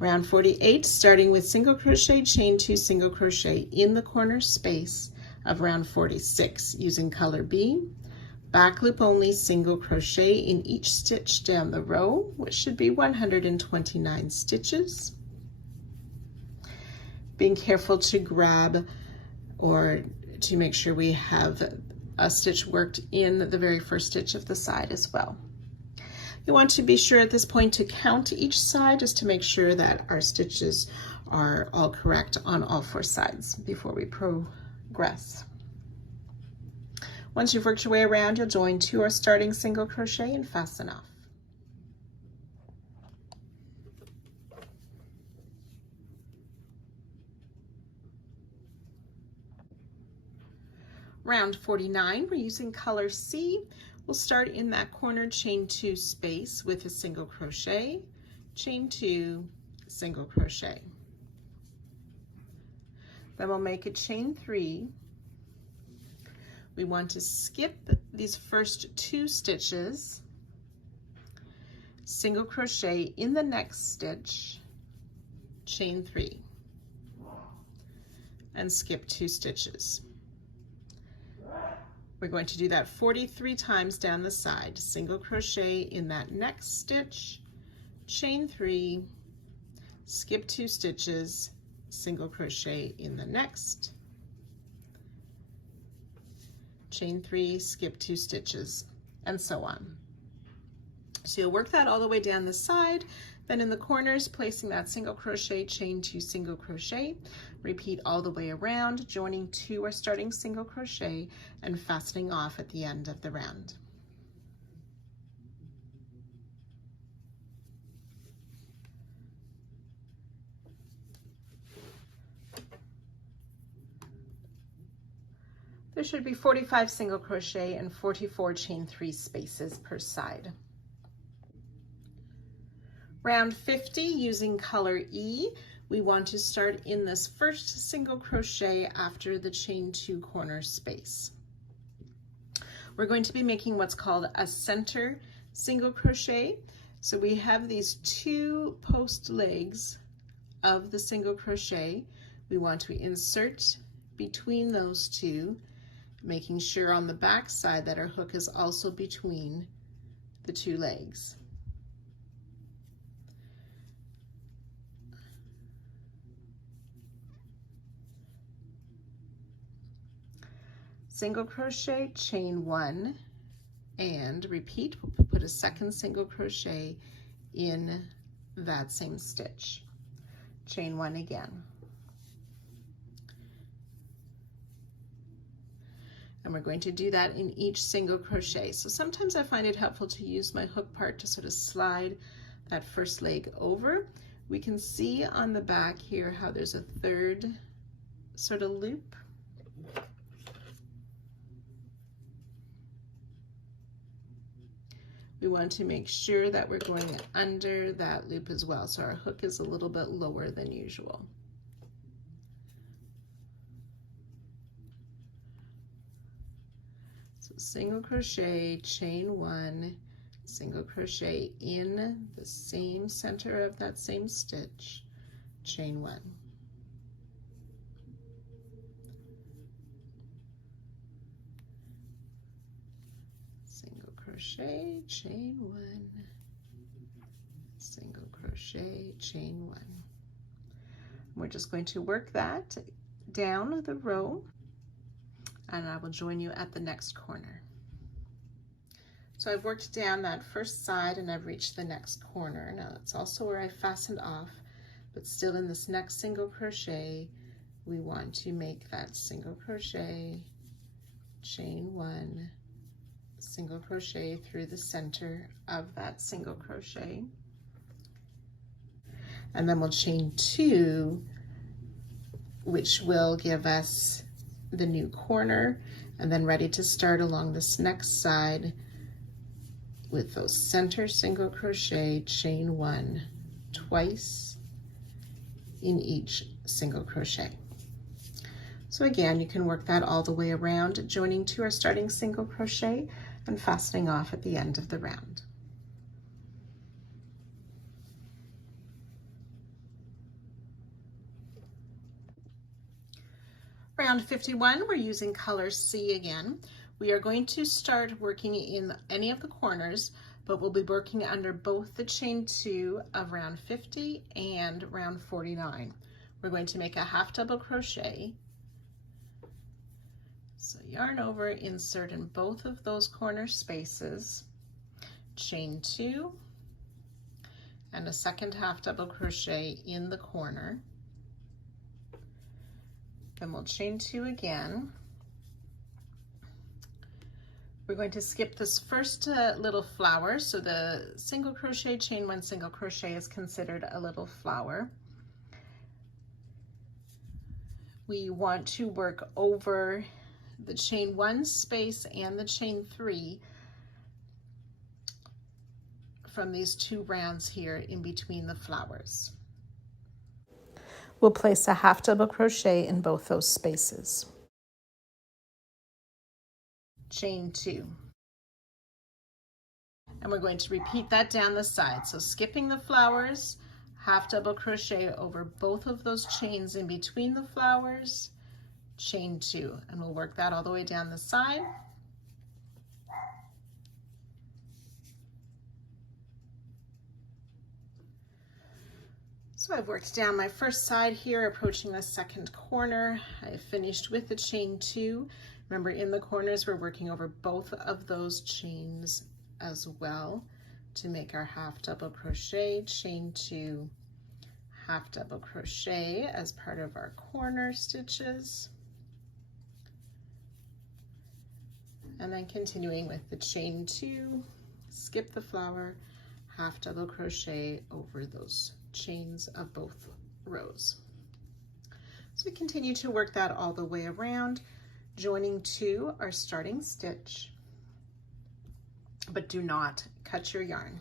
Round 48, starting with single crochet, chain 2, single crochet in the corner space of round 46 using color B. Back loop only, single crochet in each stitch down the row, which should be 129 stitches. Being careful to grab or to make sure we have a stitch worked in the very first stitch of the side as well. You want to be sure at this point to count each side just to make sure that our stitches are all correct on all 4 sides before we progress. Once you've worked your way around, you'll join 2 or starting single crochet and fasten off. Round 49, we're using color C. We'll start in that corner chain 2 space with a single crochet, chain 2, single crochet. Then we'll make a chain 3. We want to skip these first 2 stitches, single crochet in the next stitch, chain 3, and skip 2 stitches. We're going to do that 43 times down the side. Single crochet in that next stitch, chain 3, skip 2 stitches, single crochet in the next, chain 3, skip 2 stitches, and so on. So you'll work that all the way down the side, then in the corners, placing that single crochet, chain 2, single crochet, repeat all the way around, joining 2 or starting single crochet and fastening off at the end of the round. There should be 45 single crochet and 44 chain 3 spaces per side. Round 50, using color E, we want to start in this first single crochet after the chain 2 corner space. We're going to be making what's called a center single crochet. So we have these 2 post legs of the single crochet. We want to insert between those 2, making sure on the back side that our hook is also between the 2 legs. Single crochet, chain 1, and repeat. We'll put a second single crochet in that same stitch. Chain 1 again. And we're going to do that in each single crochet. So sometimes I find it helpful to use my hook part to sort of slide that first leg over. We can see on the back here how there's a third sort of loop. We want to make sure that we're going under that loop as well, so our hook is a little bit lower than usual. So single crochet, chain 1, single crochet in the same center of that same stitch, chain 1. Crochet, chain 1, single crochet, chain 1. We're just going to work that down the row, and I will join you at the next corner. So I've worked down that first side and I've reached the next corner. Now that's also where I fastened off, but still in this next single crochet, we want to make that single crochet, chain 1, single crochet through the center of that single crochet, and then we'll chain 2, which will give us the new corner, and then ready to start along this next side with those center single crochet, chain 1 twice in each single crochet. So again, you can work that all the way around, joining 2 or starting single crochet and fastening off at the end of the round. round 51, we're using color C again. We are going to start working in any of the corners, but we'll be working under both the chain 2 of round 50 and round 49. We're going to make a half double crochet. So yarn over, insert in both of those corner spaces, chain 2, and a second half double crochet in the corner. Then we'll chain 2 again. We're going to skip this first little flower. So the single crochet, chain 1, single crochet is considered a little flower. We want to work over the chain 1 space and the chain 3 from these 2 rounds here in between the flowers. We'll place a half double crochet in both those spaces. Chain 2. And we're going to repeat that down the side. So skipping the flowers, half double crochet over both of those chains in between the flowers, chain 2, and we'll work that all the way down the side. So I've worked down my first side here, approaching the second corner. I finished with the chain 2. Remember, in the corners, we're working over both of those chains as well to make our half double crochet, chain 2, half double crochet as part of our corner stitches. And then continuing with the chain 2, skip the flower, half double crochet over those chains of both rows. So we continue to work that all the way around, joining to our starting stitch, but do not cut your yarn.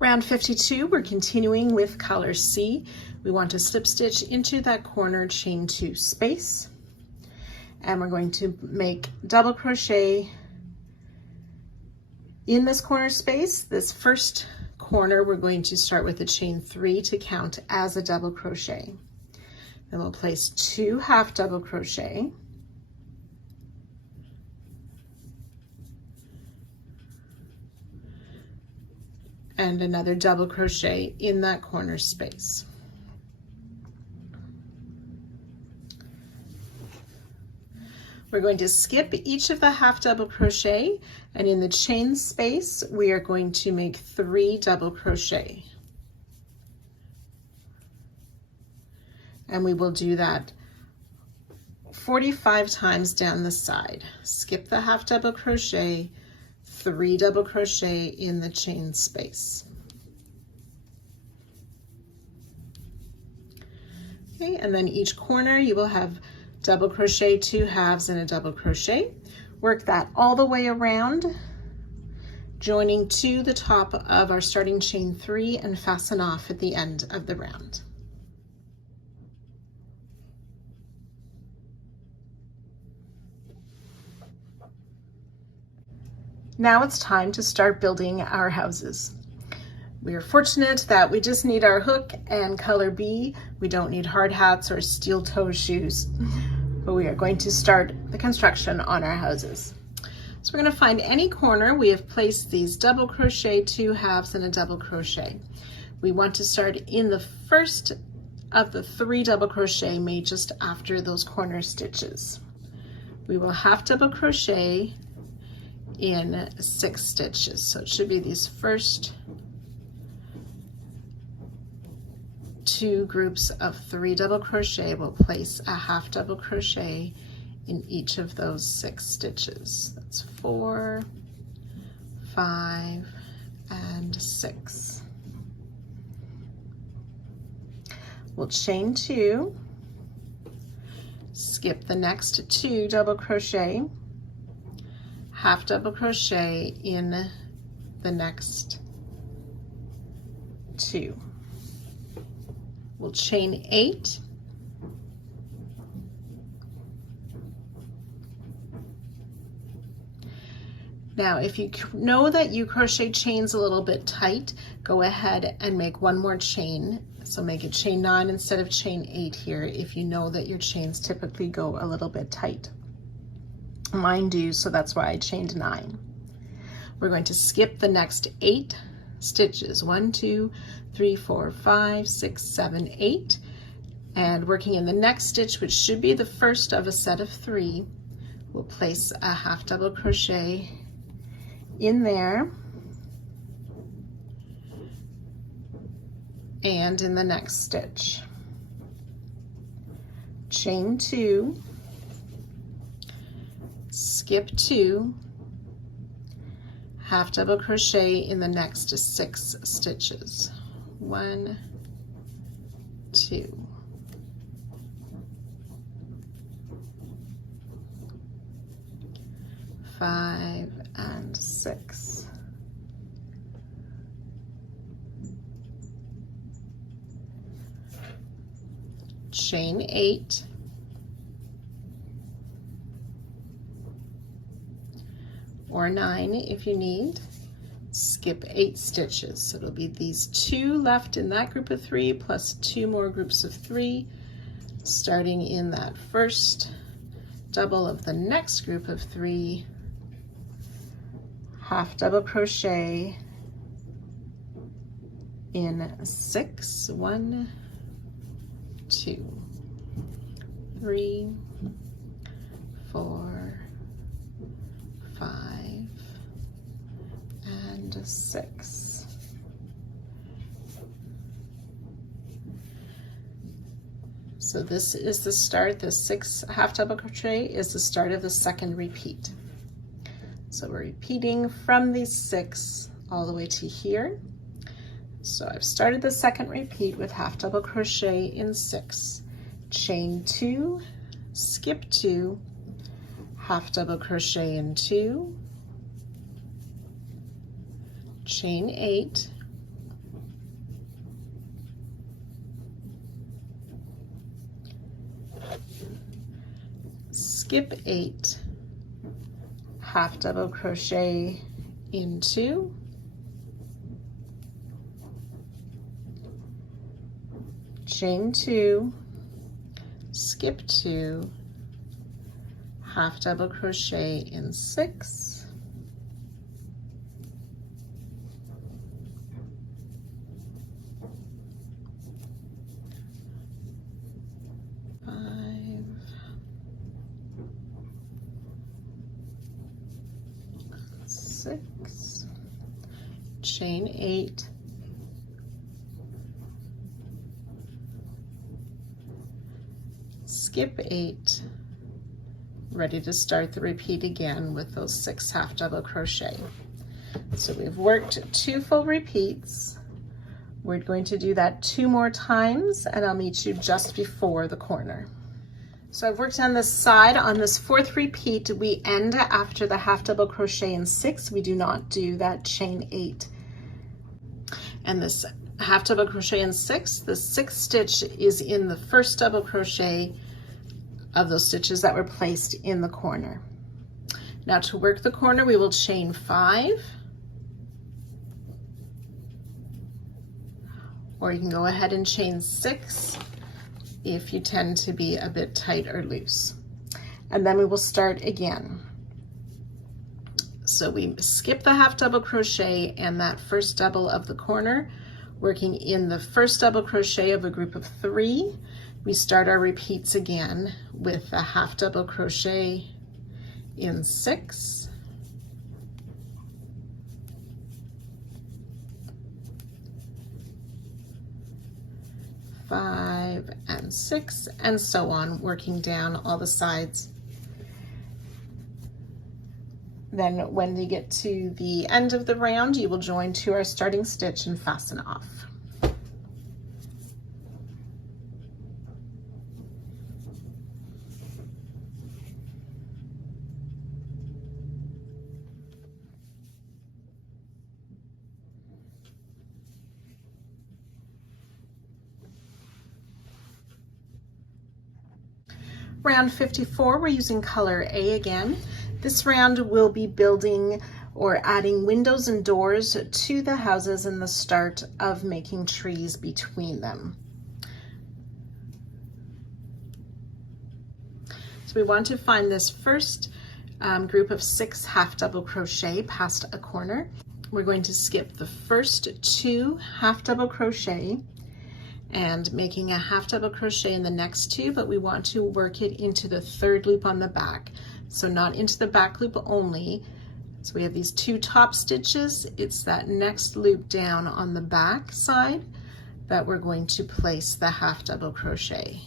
Round 52, we're continuing with color C. We want to slip stitch into that corner chain 2 space, and we're going to make double crochet in this corner space. This first corner, we're going to start with a chain 3 to count as a double crochet. Then we'll place 2 half double crochet, and another double crochet in that corner space. We're going to skip each of the half double crochet, and in the chain space, we are going to make 3 double crochet. And we will do that 45 times down the side. Skip the half double crochet, 3 double crochet in the chain space. Okay, and then each corner you will have double crochet, 2 halves, and a double crochet. Work that all the way around, joining to the top of our starting chain 3 and fasten off at the end of the round. Now it's time to start building our houses. We are fortunate that we just need our hook and color B. We don't need hard hats or steel toe shoes, but we are going to start the construction on our houses. So we're going to find any corner. We have placed these double crochet, 2 halves, and a double crochet. We want to start in the first of the 3 double crochet made just after those corner stitches. We will half double crochet in 6 stitches. So it should be these first 2 groups of 3 double crochet. We'll place a half double crochet in each of those 6 stitches. That's 4, 5, and 6. We'll chain 2, skip the next 2 double crochet, half double crochet in the next 2. We'll chain 8, Now, if you know that you crochet chains a little bit tight, go ahead and make one more chain. So make it chain 9 instead of chain 8 here if you know that your chains typically go a little bit tight. Mine do, so that's why I chained 9. We're going to skip the next 8 stitches. 1, 2, 3, 4, 5, 6, 7, 8. And working in the next stitch, which should be the first of a set of 3, we'll place a half double crochet in there and in the next stitch. Chain 2, skip 2, half double crochet in the next 6 stitches. 1, 2. 5 and 6. Chain 8. Or 9 if you need. Skip 8 stitches. So it'll be these 2 left in that group of 3 plus 2 more groups of 3, starting in that first double of the next group of 3. Half double crochet in 6. 1, 2, 3, 4, 5, and 6. So this is the start. The 6 half double crochet is the start of the second repeat. So we're repeating from these 6 all the way to here. So I've started the second repeat with half double crochet in 6, chain 2, skip 2, half double crochet in 2, chain 8, skip 8, half double crochet in 2, chain 2, skip 2, half double crochet in 6, chain 8, skip 8, ready to start the repeat again with those 6 half double crochet. So we've worked 2 full repeats. We're going to do that 2 more times, and I'll meet you just before the corner. So I've worked on this side. On this 4th repeat, we end after the half double crochet in 6. We do not do that chain 8. And this half double crochet in 6, the 6th stitch is in the first double crochet of those stitches that were placed in the corner. Now to work the corner, we will chain 5, or you can go ahead and chain 6 if you tend to be a bit tight or loose. And then we will start again. So we skip the half double crochet and that first double of the corner, working in the first double crochet of a group of 3. We start our repeats again with a half double crochet in 6, five and 6, and so on, working down all the sides. Then when you get to the end of the round, you will join to our starting stitch and fasten off. Round 54, we're using color A again. This round we'll be building or adding windows and doors to the houses and the start of making trees between them. So we want to find this first group of 6 half double crochet past a corner. We're going to skip the first 2 half double crochet and making a half double crochet in the next 2, but we want to work it into the 3rd loop on the back. So not into the back loop only. So we have these 2 top stitches. It's that next loop down on the back side that we're going to place the half double crochet.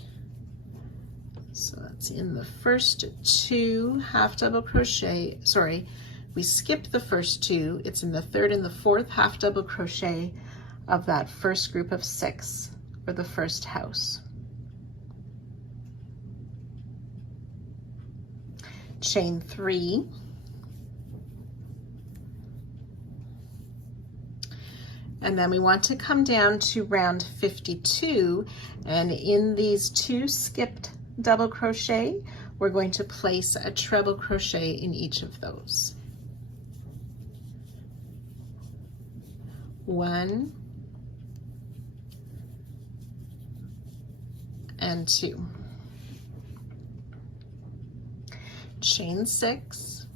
So that's in the first 2 half double crochet, sorry, we skipped the first 2. It's in the 3rd and the 4th half double crochet of that first group of 6, or the first house. Chain 3. And then we want to come down to round 52, and in these 2 skipped double crochet, we're going to place a treble crochet in each of those. 1 and 2. Chain 6.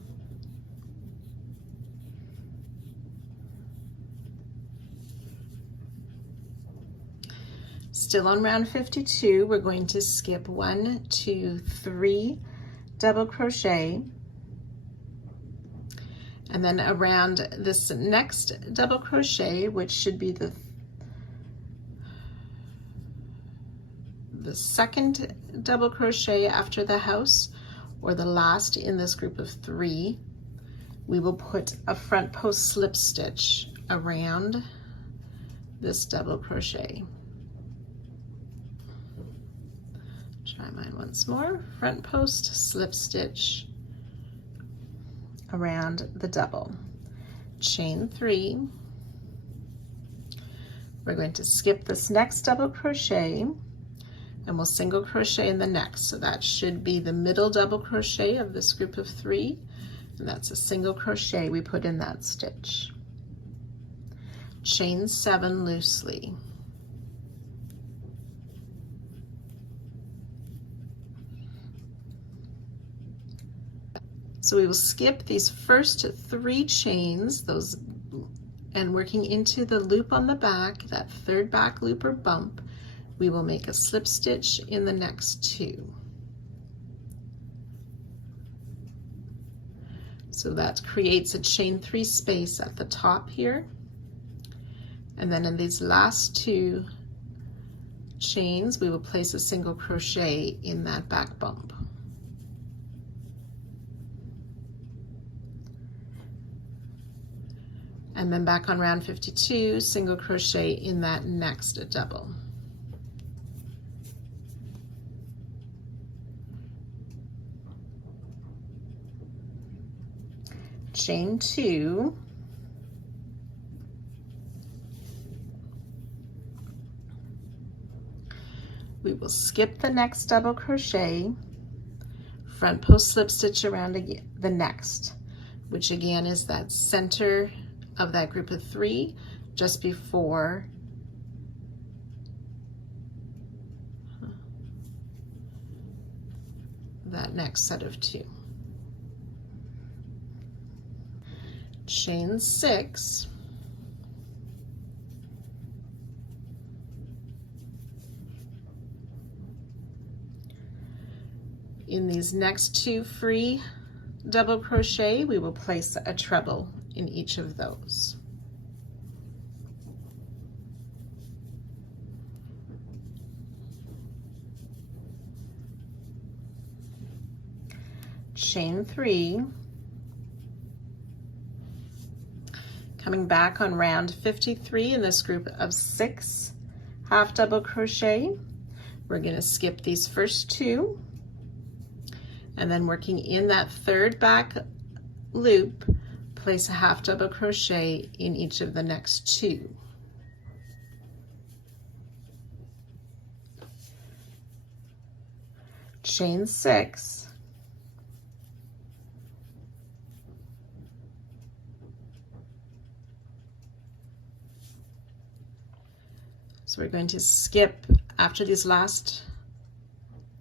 Still on round 52, we're going to skip 1, 2, 3 double crochet, and then around this next double crochet, which should be the 2nd double crochet after the house, or the last in this group of 3, we will put a front post slip stitch around this double crochet. Try mine once more. Front post slip stitch around the double. Chain 3. We're going to skip this next double crochet and we'll single crochet in the next. So that should be the middle double crochet of this group of 3, and that's a single crochet we put in that stitch. Chain 7 loosely. So we will skip these first 3 chains, and working into the loop on the back, that 3rd back loop or bump, we will make a slip stitch in the next 2. So that creates a chain 3 space at the top here. And then in these last 2 chains, we will place a single crochet in that back bump. And then back on round 52, single crochet in that next double. Chain 2. We will skip the next double crochet, front post slip stitch around the next, which again is that center of that group of 3 just before that next set of 2. Chain 6. In these next 2 free double crochet, we will place a treble in each of those. Chain 3. Coming back on round 53 in this group of 6 half double crochet, we're going to skip these first 2, and then working in that 3rd back loop, place a half double crochet in each of the next 2. Chain 6. So we're going to skip after these last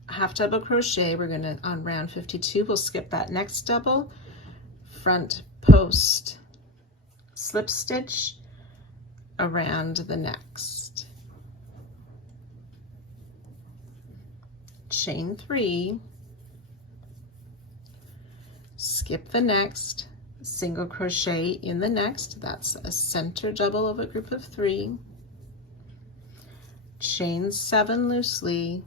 half double crochet. We're going to, on round 52, we'll skip that next double, front post slip stitch around the next, chain 3, skip the next, single crochet in the next, that's a center double of a group of 3, chain 7 loosely,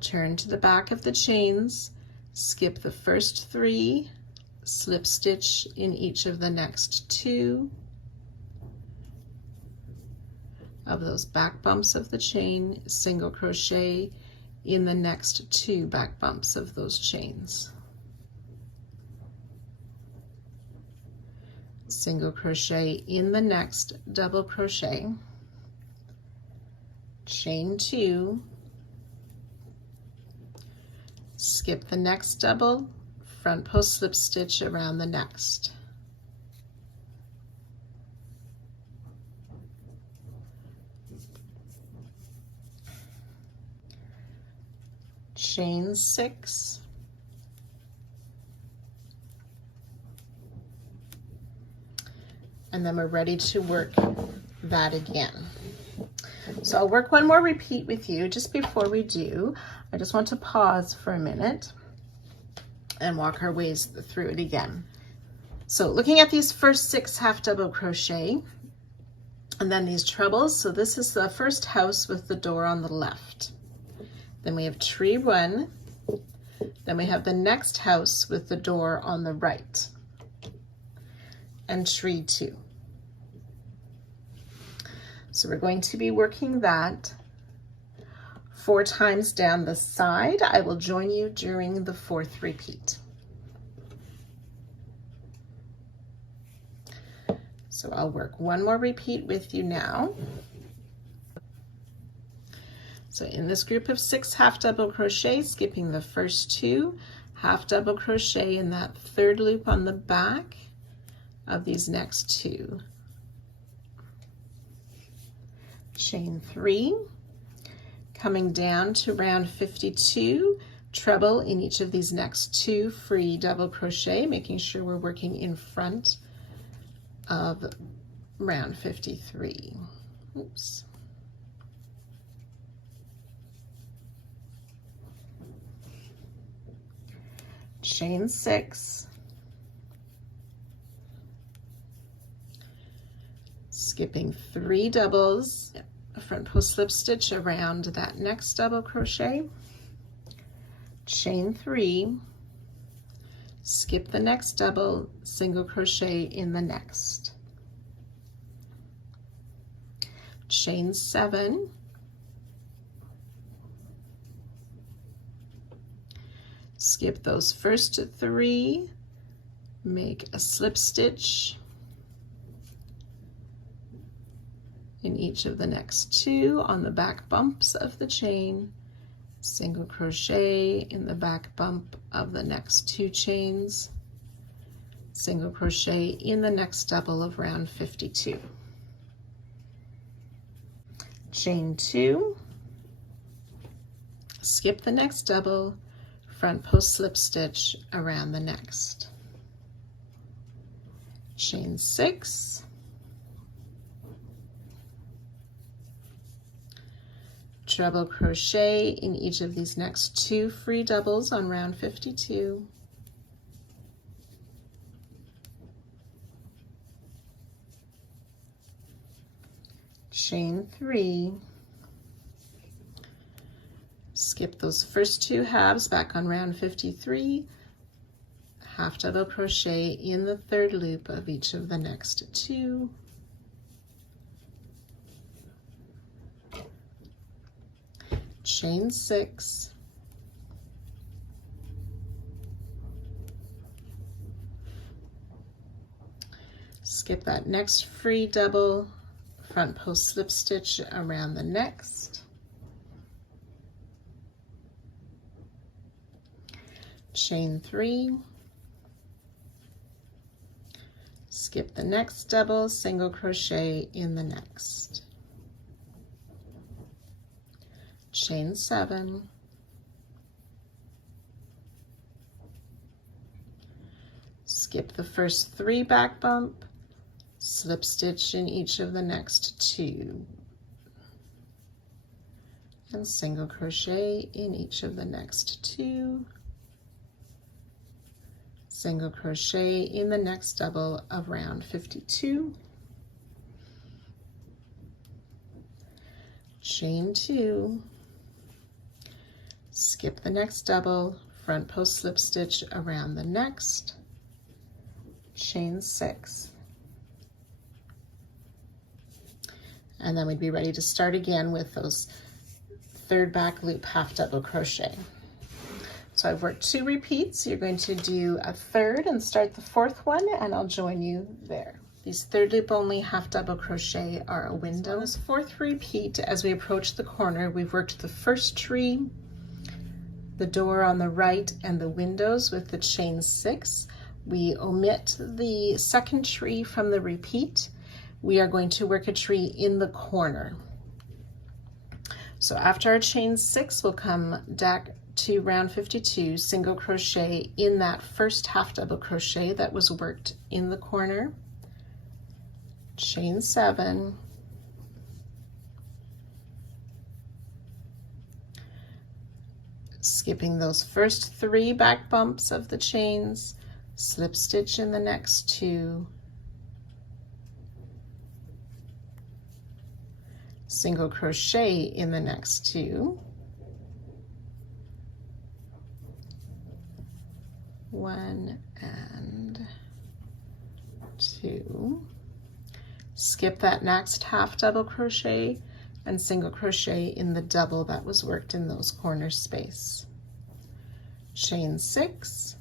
turn to the back of the chains, skip the first 3, slip stitch in each of the next 2 of those back bumps of the chain, single crochet in the next 2 back bumps of those chains, single crochet in the next double crochet, chain 2, skip the next double, front post slip stitch around the next, chain 6, and then we're ready to work that again. So I'll work one more repeat with you. Just before we do, I just want to pause for a minute and walk our ways through it again. So looking at these first 6 half double crochet and then these trebles. So this is the first house with the door on the left. Then we have tree 1. Then we have the next house with the door on the right, and tree 2. So we're going to be working that 4 times down the side. I will join you during the 4th repeat. So I'll work one more repeat with you now. So in this group of 6 half double crochet, skipping the first 2, half double crochet in that 3rd loop on the back of these next 2. Chain 3, coming down to round 52, treble in each of these next 2 free double crochet, making sure we're working in front of round 53. Oops. Chain 6, skipping 3 doubles, front post slip stitch around that next double crochet, chain 3, skip the next double, single crochet in the next, chain 7, skip those first 3, make a slip stitch in each of the next 2 on the back bumps of the chain, single crochet in the back bump of the next 2 chains, single crochet in the next double of round 52. Chain 2, skip the next double, front post slip stitch around the next. Chain 6, treble crochet in each of these next 2 free doubles on round 52. Chain 3, skip those first 2 halves back on round 53, half double crochet in the 3rd loop of each of the next 2, chain 6, skip that next free double, front post slip stitch around the next, chain 3, skip the next double, single crochet in the next, chain 7, skip the first 3 back bump, slip stitch in each of the next 2, and single crochet in each of the next 2, single crochet in the next double of round 52, chain 2, skip the next double, front post slip stitch around the next, chain 6, and then we'd be ready to start again with those 3rd back loop half double crochet. So I've worked 2 repeats. You're going to do a 3rd and start the 4th one, and I'll join you there. These 3rd loop only half double crochet are a window. So on this 4th repeat, as we approach the corner, we've worked the first tree, the door on the right, and the windows with the chain 6. We omit the 2nd tree from the repeat. We are going to work a tree in the corner. So after our chain 6, we'll come back to round 52, single crochet in that first half double crochet that was worked in the corner, chain 7, skipping those first 3 back bumps of the chains, slip stitch in the next 2, single crochet in the next 2, 1 and 2, skip that next half double crochet and single crochet in the double that was worked in those corner space, chain 6,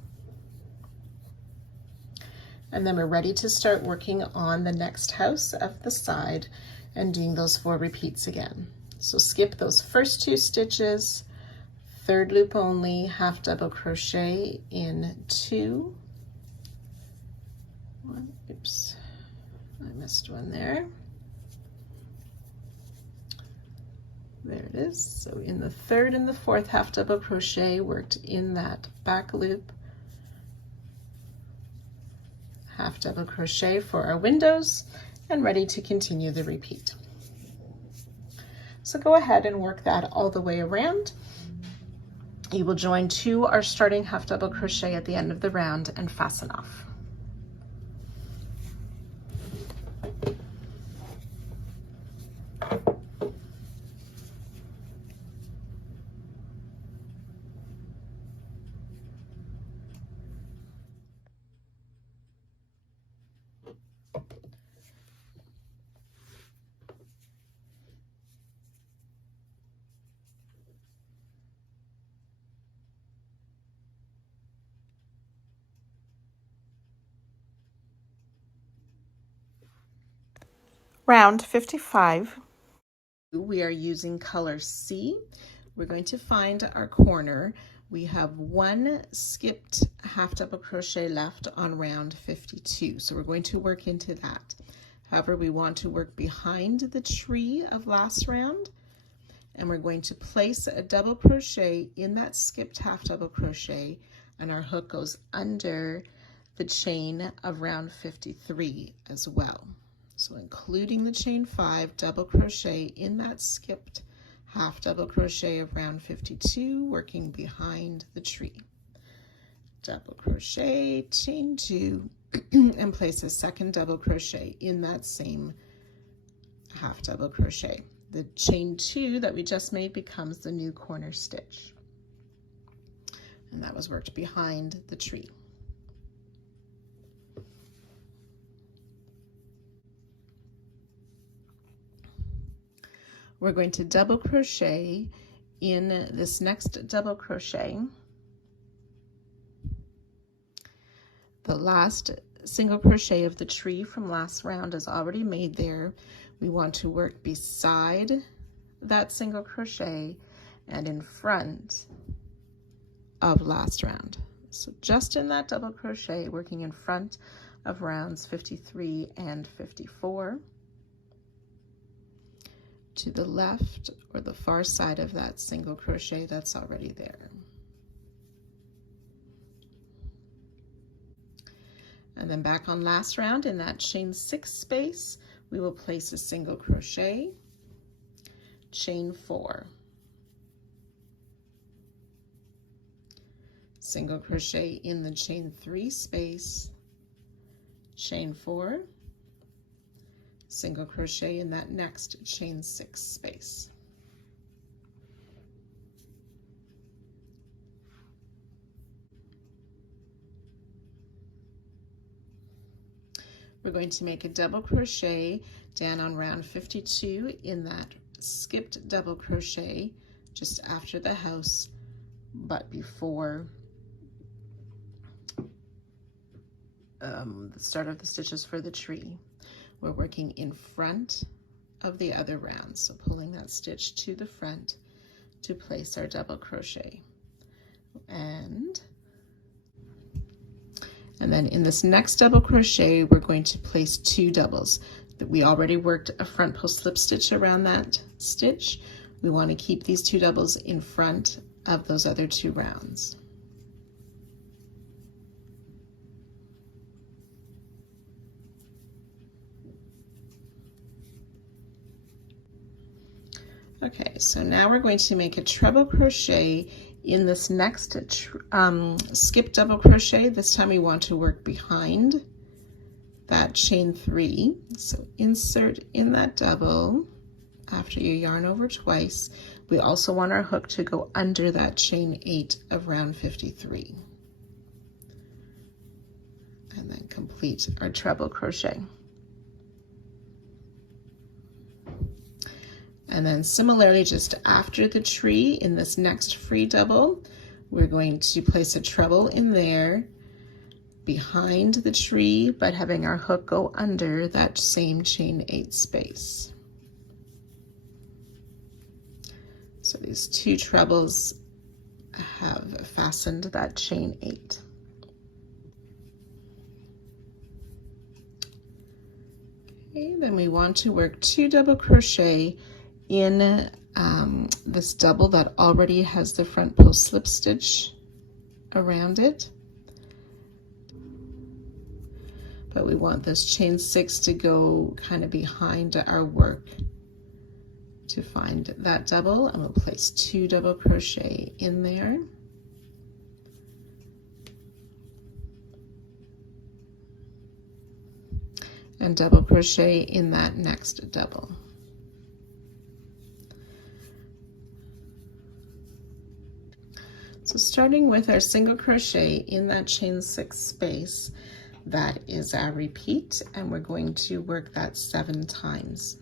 and then we're ready to start working on the next house of the side and doing those 4 repeats again. So skip those first 2 stitches, 3rd loop only, half double crochet in 2, oops, I missed one there. There it is. So in the 3rd and the 4th half double crochet worked in that back loop, half double crochet for our windows, and ready to continue the repeat. So go ahead and work that all the way around. You will join to our starting half double crochet at the end of the round and fasten off. Round 55. We are using color C. We're going to find our corner. We have 1 skipped half double crochet left on round 52. So we're going to work into that. However, we want to work behind the tree of last round, and we're going to place a double crochet in that skipped half double crochet, and our hook goes under the chain of round 53 as well. So including the chain 5, double crochet in that skipped half double crochet of round 52, working behind the tree. Double crochet, chain 2, and place a 2nd double crochet in that same half double crochet. The chain 2 that we just made becomes the new corner stitch. And that was worked behind the tree. We're going to double crochet in this next double crochet. The last single crochet of the tree from last round is already made there. We want to work beside that single crochet and in front of last round. So just in that double crochet, working in front of rounds 53 and 54. To the left or the far side of that single crochet that's already there. And then back on last round in that chain 6 space, we will place a single crochet, chain 4, single crochet in the chain 3 space, chain 4, single crochet in that next chain 6 space. We're going to make a double crochet down on round 52 in that skipped double crochet just after the house, but before the start of the stitches for the tree. We're working in front of the other round, so pulling that stitch to the front to place our double crochet. And then in this next double crochet, we're going to place 2 doubles. We already worked a front post slip stitch around that stitch. We want to keep these 2 doubles in front of those other 2 rounds. Okay, so now we're going to make a treble crochet in this next skip double crochet. This time we want to work behind that chain 3. So insert in that double after you yarn over twice. We also want our hook to go under that chain 8 of round 53. And then complete our treble crochet. And then similarly, just after the tree in this next free double, we're going to place a treble in there behind the tree, but having our hook go under that same chain 8 space. So these 2 trebles have fastened that chain 8. Okay, then we want to work 2 double crochet in this double that already has the front post slip stitch around it. But we want this chain 6 to go kind of behind our work to find that double, and we'll place 2 double crochet in there. And double crochet in that next double. So starting with our single crochet in that chain 6 space, that is our repeat, and we're going to work that 7 times.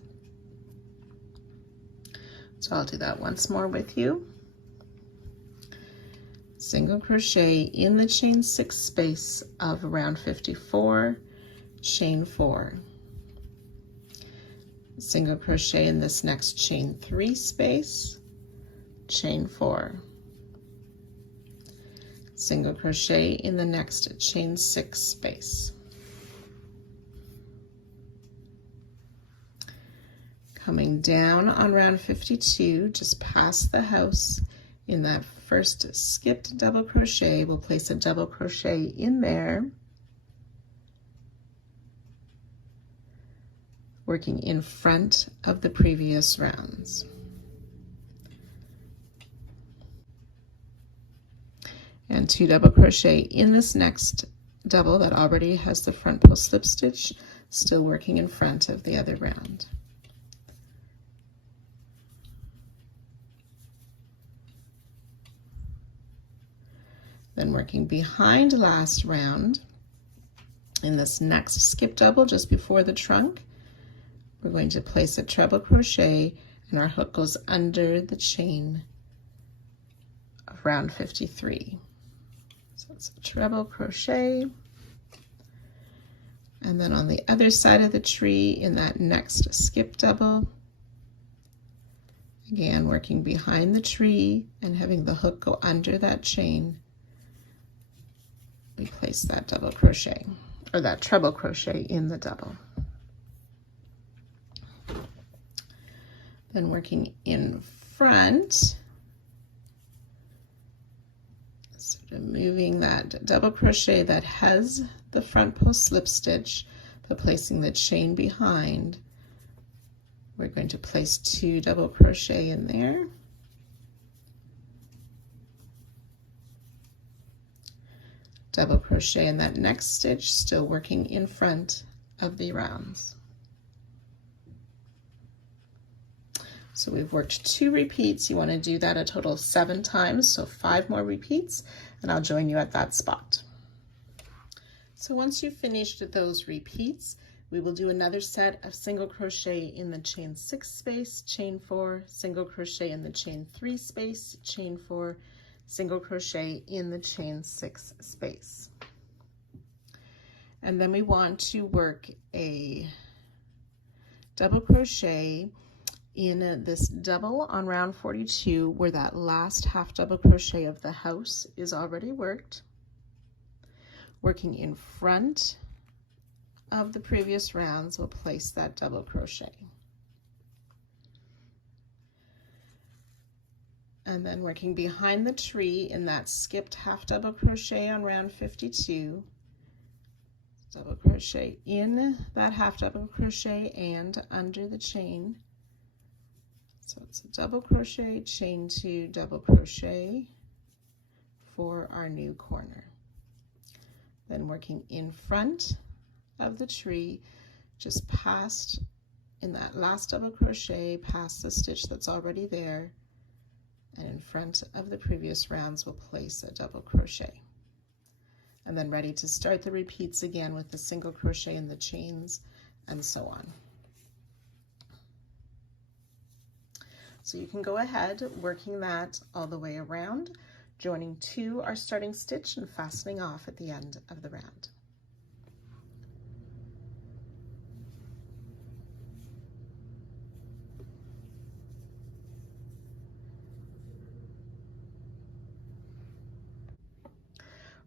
So I'll do that once more with you. Single crochet in the chain 6 space of round 54, chain 4. Single crochet in this next chain 3 space, chain 4. Single crochet in the next chain 6 space. Coming down on round 52, just past the house, in that first skipped double crochet, we'll place a double crochet in there, working in front of the previous rounds. And 2 double crochet in this next double that already has the front post slip stitch, still working in front of the other round. Then working behind last round in this next skip double just before the trunk, we're going to place a treble crochet, and our hook goes under the chain of round 53. So it's a treble crochet, and then on the other side of the tree in that next skip double, again working behind the tree and having the hook go under that chain, we place that double crochet. or that treble crochet in the double. Then working in front, sort of moving that double crochet that has the front post slip stitch, but placing the chain behind. We're going to place 2 double crochet in there. Double crochet in that next stitch, still working in front of the rounds. So we've worked 2 repeats. You want to do that a total of 7 times, so 5 more repeats, and I'll join you at that spot. So once you've finished those repeats, we will do another set of single crochet in the chain 6 space, chain 4, single crochet in the chain 3 space, chain 4, single crochet in the chain 6 space. And then we want to work a double crochet in this double on round 42 where that last half double crochet of the house is already worked. Working in front of the previous rounds, we'll place that double crochet. And then working behind the tree in that skipped half double crochet on round 52, double crochet in that half double crochet and under the chain. So it's a double crochet, chain 2, double crochet for our new corner. Then working in front of the tree, just past, in that last double crochet, past the stitch that's already there, and in front of the previous rounds, we'll place a double crochet. And then ready to start the repeats again with the single crochet in the chains, and so on. So you can go ahead working that all the way around, joining to our starting stitch and fastening off at the end of the round.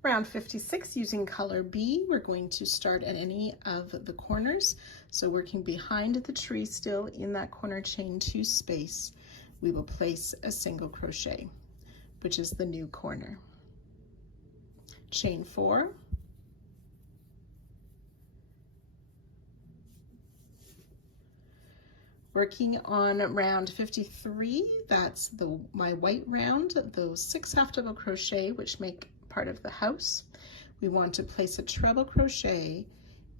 Round 56, using color B, we're going to start at any of the corners. So working behind the tree still in that corner chain 2 space, we will place a single crochet, which is the new corner. Chain 4, working on round 53, that's my white round, those 6 half double crochet which make part of the house. We want to place a treble crochet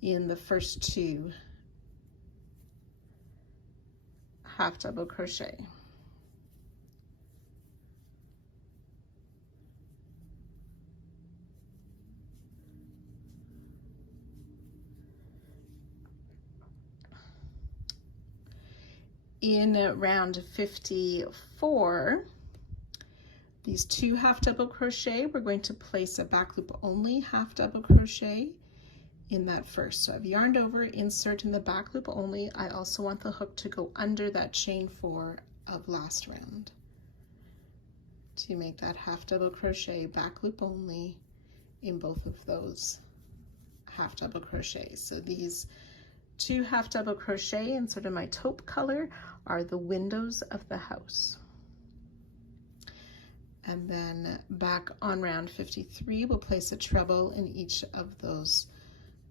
in the first 2 half double crochet. In round 54, these 2 half double crochet, we're going to place a back loop only half double crochet in that first. So I've yarned over, insert in the back loop only. I also want the hook to go under that chain 4 of last round to make that half double crochet back loop only in both of those half double crochets. So these 2 half double crochet in sort of my taupe color are the windows of the house. And then back on round 53, we'll place a treble in each of those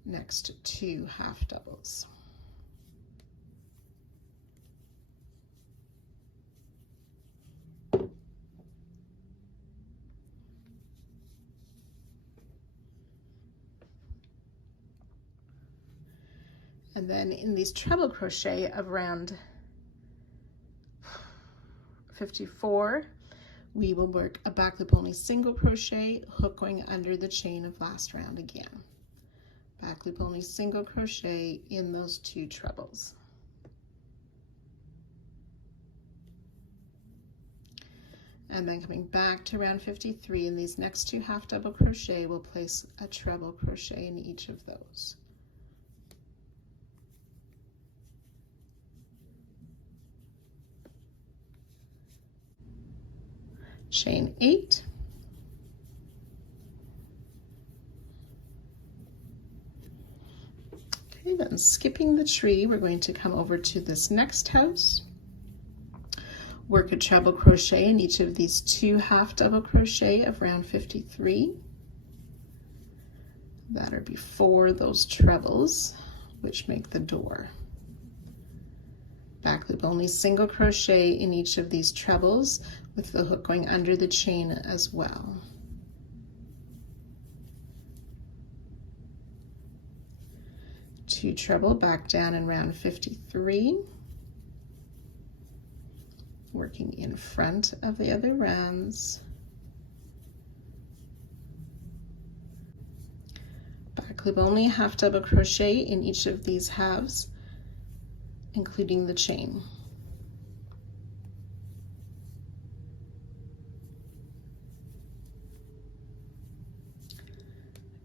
next 2 half doubles. And then in these treble crochet of round 54, we will work a back loop only single crochet, hook going under the chain of last round again. Back loop only single crochet in those 2 trebles. And then coming back to round 53, in these next 2 half double crochet, we'll place a treble crochet in each of those. Chain 8, Okay, then skipping the tree, we're going to come over to this next house, work a treble crochet in each of these 2 half double crochet of round 53 that are before those trebles, which make the door. Back loop only single crochet in each of these trebles with the hook going under the chain as well. Two treble back down in round 53, working in front of the other rounds. Back loop only half double crochet in each of these halves, including the chain.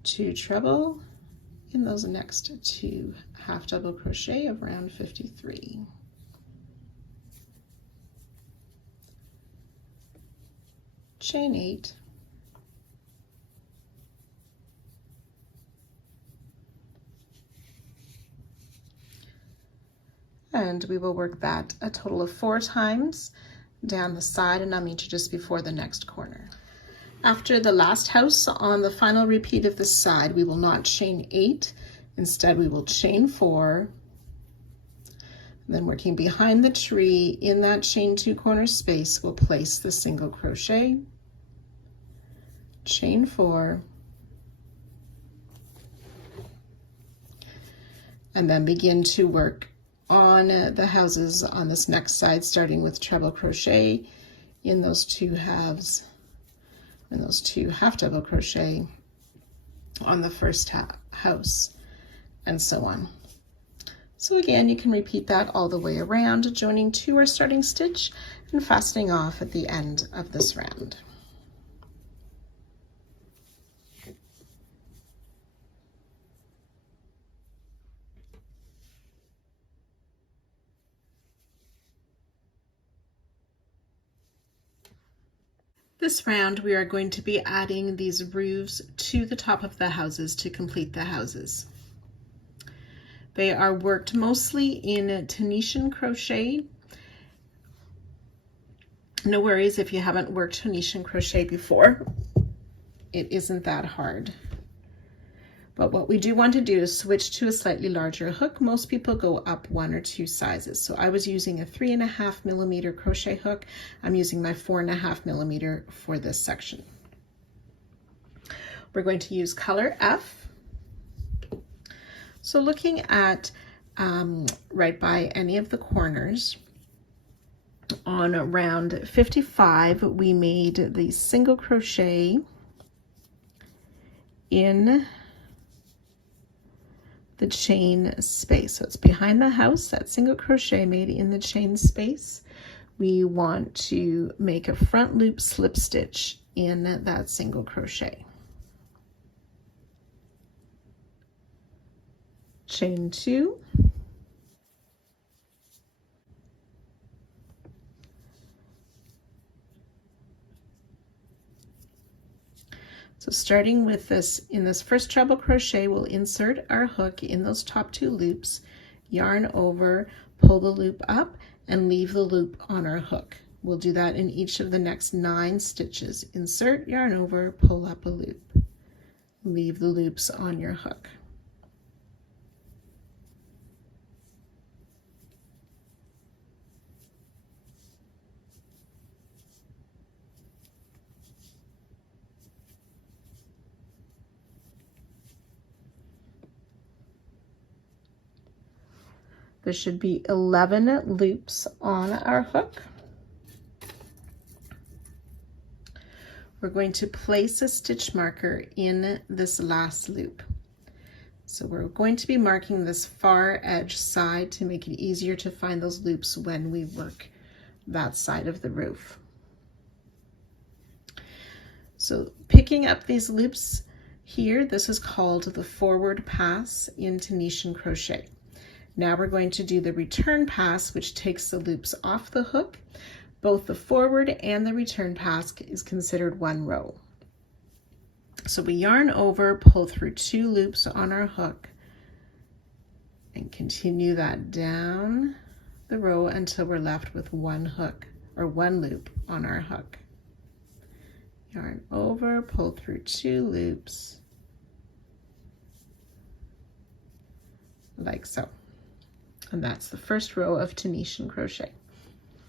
Two treble in those next 2 half double crochet of round 53. Chain 8. And we will work that a total of 4 times down the side and on each just before the next corner. After the last house on the final repeat of this side, we will not chain 8. Instead, we will chain 4. Then working behind the tree in that chain 2 corner space, we'll place the single crochet, chain 4, and then begin to work on the houses on this next side, starting with treble crochet in those 2 halves and those 2 half double crochet on the first house, and so on. So again, you can repeat that all the way around, joining to our starting stitch and fastening off at the end of this round. This round, we are going to be adding these roofs to the top of the houses to complete the houses. They are worked mostly in Tunisian crochet. No worries if you haven't worked Tunisian crochet before. It isn't that hard. But what we do want to do is switch to a slightly larger hook. Most people go up 1 or 2 sizes. So I was using a 3.5 millimeter crochet hook. I'm using my 4.5 millimeter for this section. We're going to use color F. So looking at right by any of the corners, on round 55, we made the single crochet in the chain space. So it's behind the house, that single crochet made in the chain space. We want to make a front loop slip stitch in that single crochet. Chain 2. So starting with this, in this first treble crochet, we'll insert our hook in those top 2 loops, yarn over, pull the loop up, and leave the loop on our hook. We'll do that in each of the next 9 stitches. Insert, yarn over, pull up a loop. Leave the loops on your hook. There should be 11 loops on our hook. We're going to place a stitch marker in this last loop. So we're going to be marking this far edge side to make it easier to find those loops when we work that side of the roof. So picking up these loops here, this is called the forward pass in Tunisian crochet. Now we're going to do the return pass, which takes the loops off the hook. Both the forward and the return pass is considered 1 row. So we yarn over, pull through 2 loops on our hook, continue that down the row until we're left with one hook or one loop on our hook. Yarn over, pull through 2 loops like so. And that's the first row of Tunisian crochet.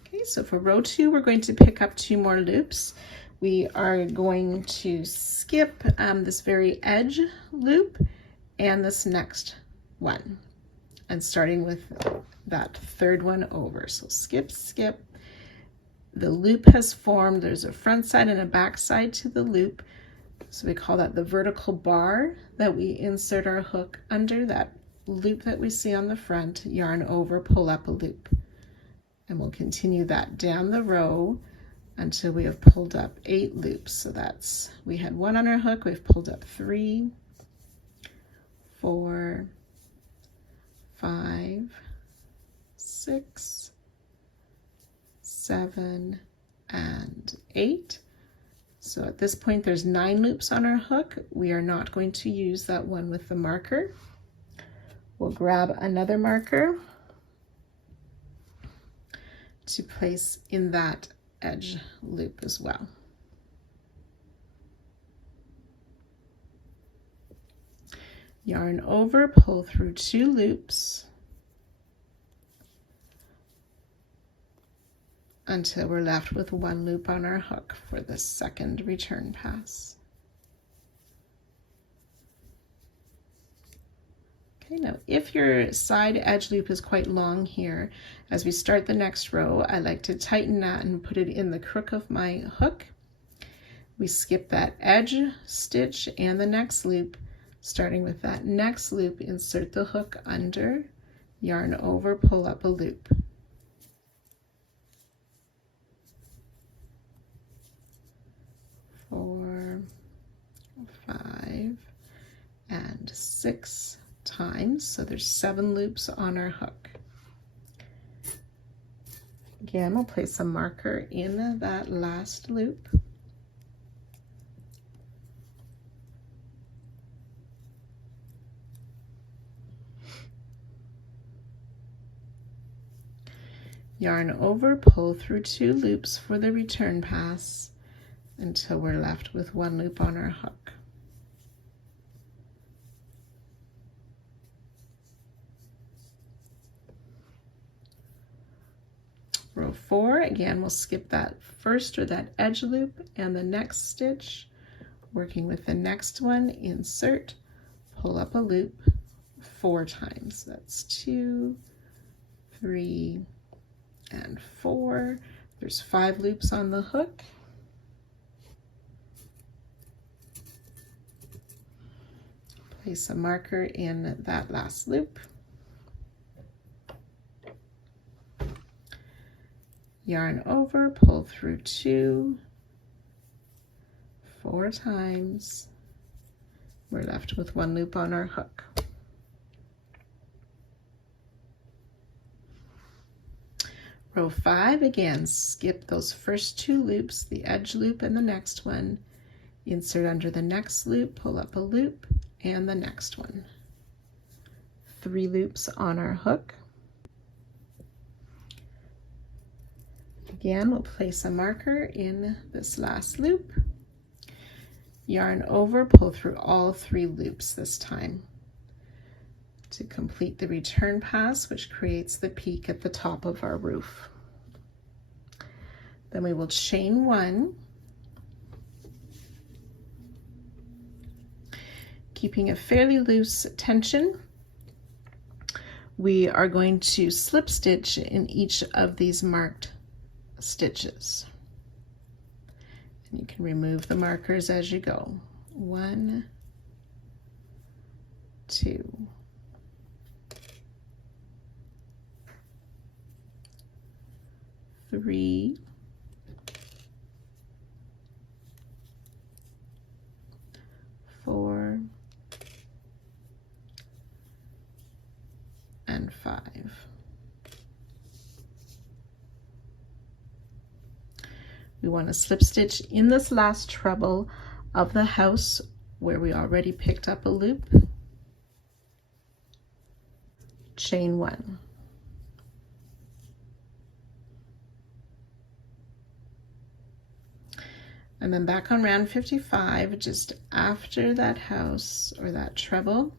Okay, so for row 2, we're going to pick up 2 more loops. We are going to skip this very edge loop and this next one, and starting with that third one over. So skip, skip. The loop has formed. There's a front side and a back side to the loop. So we call that the vertical bar that we insert our hook under, that loop that we see on the front. Yarn over, pull up a loop. And we'll continue that down the row until we have pulled up 8 loops. So that's, we had 1 on our hook, we've pulled up 3, 4, 5, 6, 7, and 8. So at this point there's 9 loops on our hook. We are not going to use that one with the marker. We'll grab another marker to place in that edge loop as well. Yarn over, pull through 2 loops until we're left with 1 loop on our hook for the second return pass. Okay, now if your side edge loop is quite long here, as we start the next row, I like to tighten that and put it in the crook of my hook. We skip that edge stitch and the next loop. Starting with that next loop, insert the hook under, yarn over, pull up a loop. Four, 5, and 6 times. So there's 7 loops on our hook. Again, we'll place a marker in that last loop. Yarn over, pull through 2 loops for the return pass until we're left with 1 loop on our hook. Row 4, again, we'll skip that first or that edge loop and the next stitch, working with the next one, insert, pull up a loop 4 times. That's 2, 3, and 4. There's 5 loops on the hook. Place a marker in that last loop. Yarn over, pull through 2, 4 times. We're left with 1 loop on our hook. Row 5, again, skip those first 2 loops, the edge loop and the next one. Insert under the next loop, pull up a loop, and the next one. 3 loops on our hook. Again, we'll place a marker in this last loop. Yarn over, pull through all 3 loops this time to complete the return pass, which creates the peak at the top of our roof. Then we will chain 1, keeping a fairly loose tension. We are going to slip stitch in each of these marked stitches. And you can remove the markers as you go. 1, 2, 3, 4, and 5. We want to slip stitch in this last treble of the house where we already picked up a loop. chain 1. And then back on round 55, just after that house or that treble,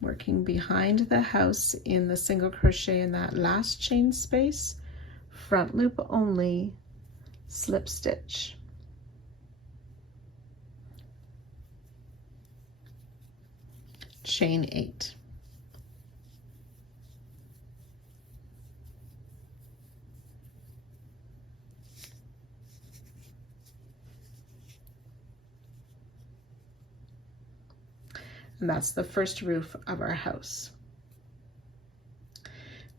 working behind the house in the single crochet in that last chain space, front loop only, slip stitch. Chain 8. And that's the first roof of our house.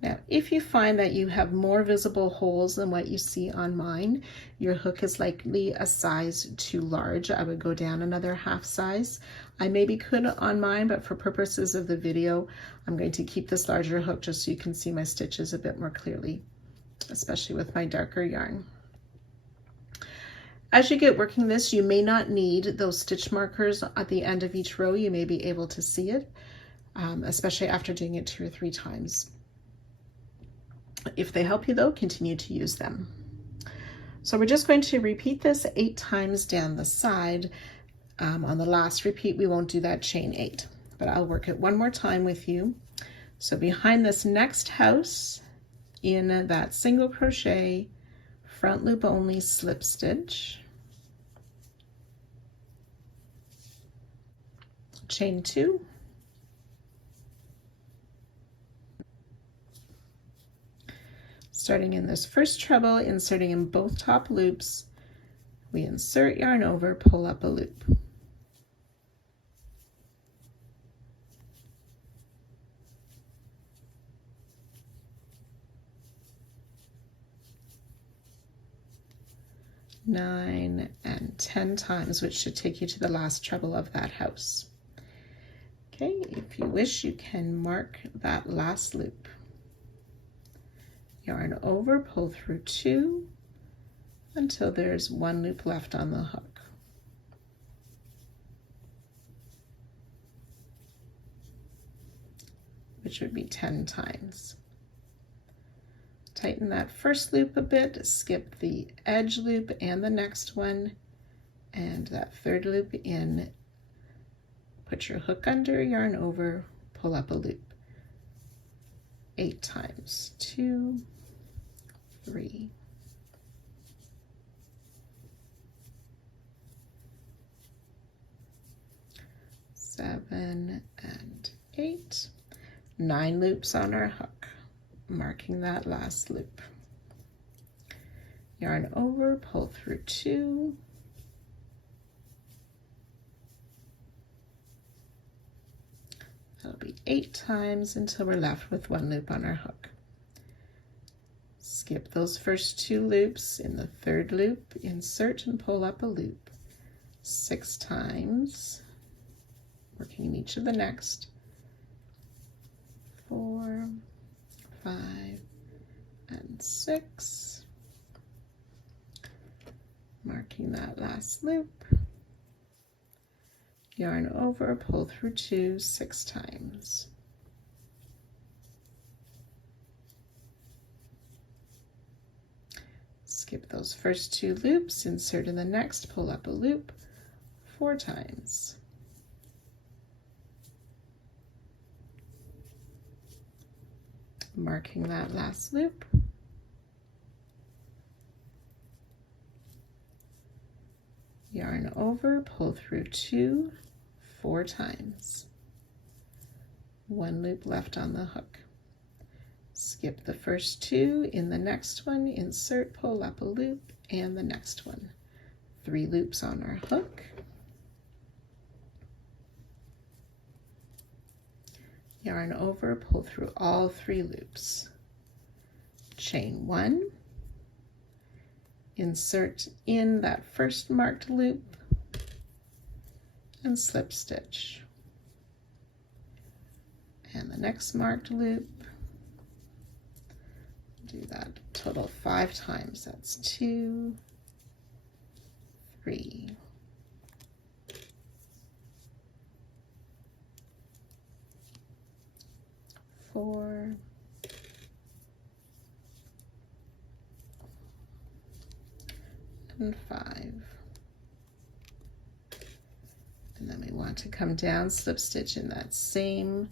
Now, if you find that you have more visible holes than what you see on mine, your hook is likely a size too large. I would go down another half size. I maybe could on mine, but for purposes of the video, I'm going to keep this larger hook just so you can see my stitches a bit more clearly, especially with my darker yarn. As you get working this, you may not need those stitch markers at the end of each row. You may be able to see it, especially after doing it 2 or 3 times. If they help you though, continue to use them. So we're just going to repeat this 8 times down the side. On the last repeat, we won't do that chain 8, but I'll work it one more time with you. So behind this next house, in that single crochet, front loop only, slip stitch, chain 2, starting in this first treble, inserting in both top loops, we insert yarn over, pull up a loop. Nine and 10 times, which should take you to the last treble of that house. Okay, if you wish, you can mark that last loop. Yarn over, pull through 2 until there's 1 loop left on the hook. Which would be 10 times. Tighten that first loop a bit, skip the edge loop and the next one, and that third loop in. Put your hook under, yarn over, pull up a loop. 8 times. 2, 3, 7, and 8. 9 loops on our hook, marking that last loop. Yarn over, pull through 2. That'll be 8 times until we're left with 1 loop on our hook. Skip those first 2 loops. In the third loop, insert and pull up a loop 6 times, working in each of the next. 4, 5, and 6. Marking that last loop. Yarn over, pull through 2, 6 times. Skip those first 2 loops, insert in the next, pull up a loop 4 times. Marking that last loop. Yarn over, pull through 2, 4 times. 1 loop left on the hook. Skip the first 2, in the next one, insert, pull up a loop, and the next one. 3 loops on our hook. Yarn over, pull through all 3 loops. Chain 1. Insert in that first marked loop and slip stitch. And the next marked loop. Do that total 5 times. That's 2, 3, 4, and 5. And then we want to come down, slip stitch in that same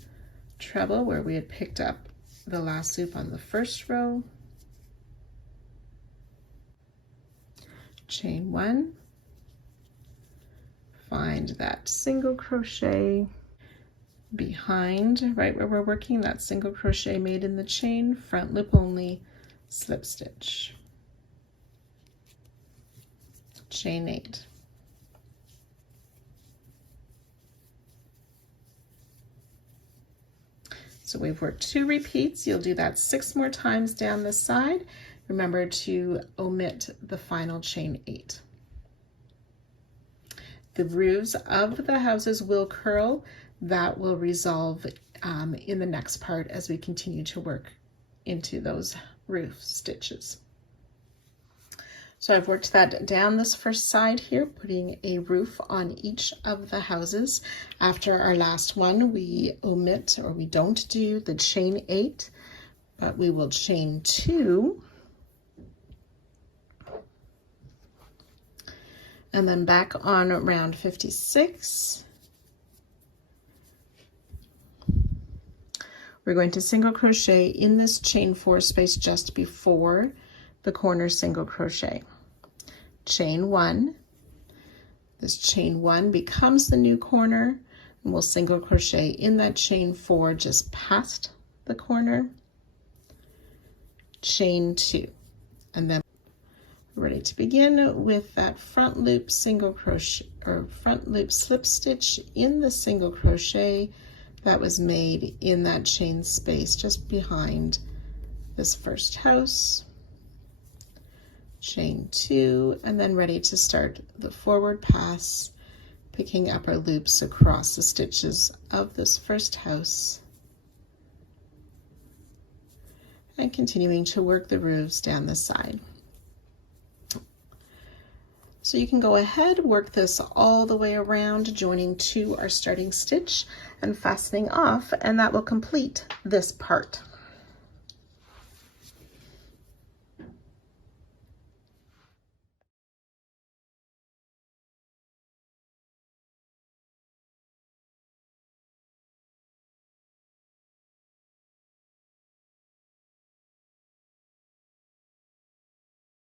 treble where we had picked up the last loop on the first row. Chain 1, find that single crochet behind, right where we're working, that single crochet made in the chain, front loop only, slip stitch. Chain 8. So we've worked 2 repeats. You'll do that 6 more times down the side. Remember to omit the final chain 8. The roofs of the houses will curl. That will resolve in the next part as we continue to work into those roof stitches. So I've worked that down this first side here, putting a roof on each of the houses. After our last one, we omit, or we don't do the chain 8, but we will chain 2. And then back on round 56, we're going to single crochet in this chain 4 space just before the corner single crochet. Chain 1. This chain 1 becomes the new corner, and we'll single crochet in that chain 4 just past the corner. Chain 2, and then we're ready to begin with that front loop single crochet, or front loop slip stitch in the single crochet that was made in that chain space just behind this first house. Chain 2, and then ready to start the forward pass, picking up our loops across the stitches of this first house and continuing to work the roofs down the side. So you can go ahead, work this all the way around, joining to our starting stitch and fastening off, and that will complete this part.